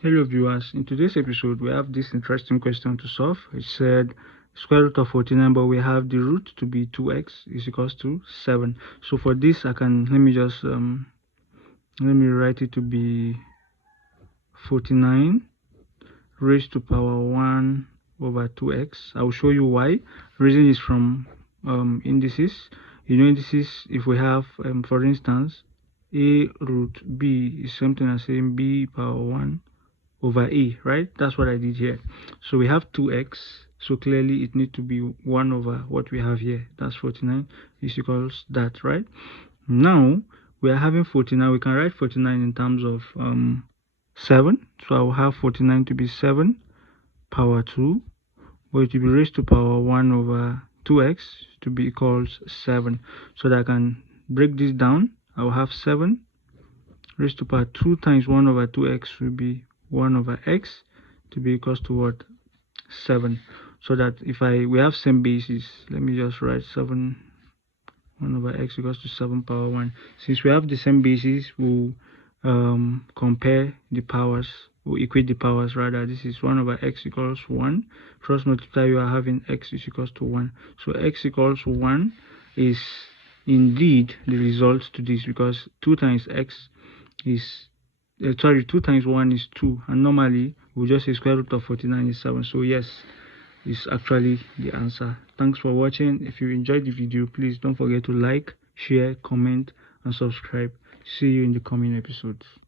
Hello viewers, in today's episode we have this interesting question to solve. It said square root of 49, but we have the root to be 2x is equals to 7. So for this let me write it to be 49 raised to power 1 over 2x. I will show you why. Reason is from indices. Indices, if we have for instance a root b is something as saying b power 1 over a, right? That's what I did here. So we have 2x, so clearly it needs to be 1 over what we have here. That's 49 is equals that, right? Now we are having 49. We can write 49 in terms of 7. So I will have 49 to be 7 power 2, but it will be raised to power 1 over 2x to be equals 7. So that I can break this down. I will have 7 raised to power 2 times 1 over 2x will be 1 over x to be equals to what? 7. So that if we have same basis, let me just write 7 1 over x equals to 7 power 1. Since we have the same basis, we'll compare the powers, we'll equate the powers rather. This is 1 over x equals 1. Cross multiply, you are having x is equals to 1. So x equals 1 is indeed the result to this, because 2 times x is 2 times 1 is 2, and normally we'll just say square root of 49 is 7. So yes, it's actually the answer. Thanks for watching. If you enjoyed the video, please don't forget to like, share, comment and subscribe. See you in the coming episodes.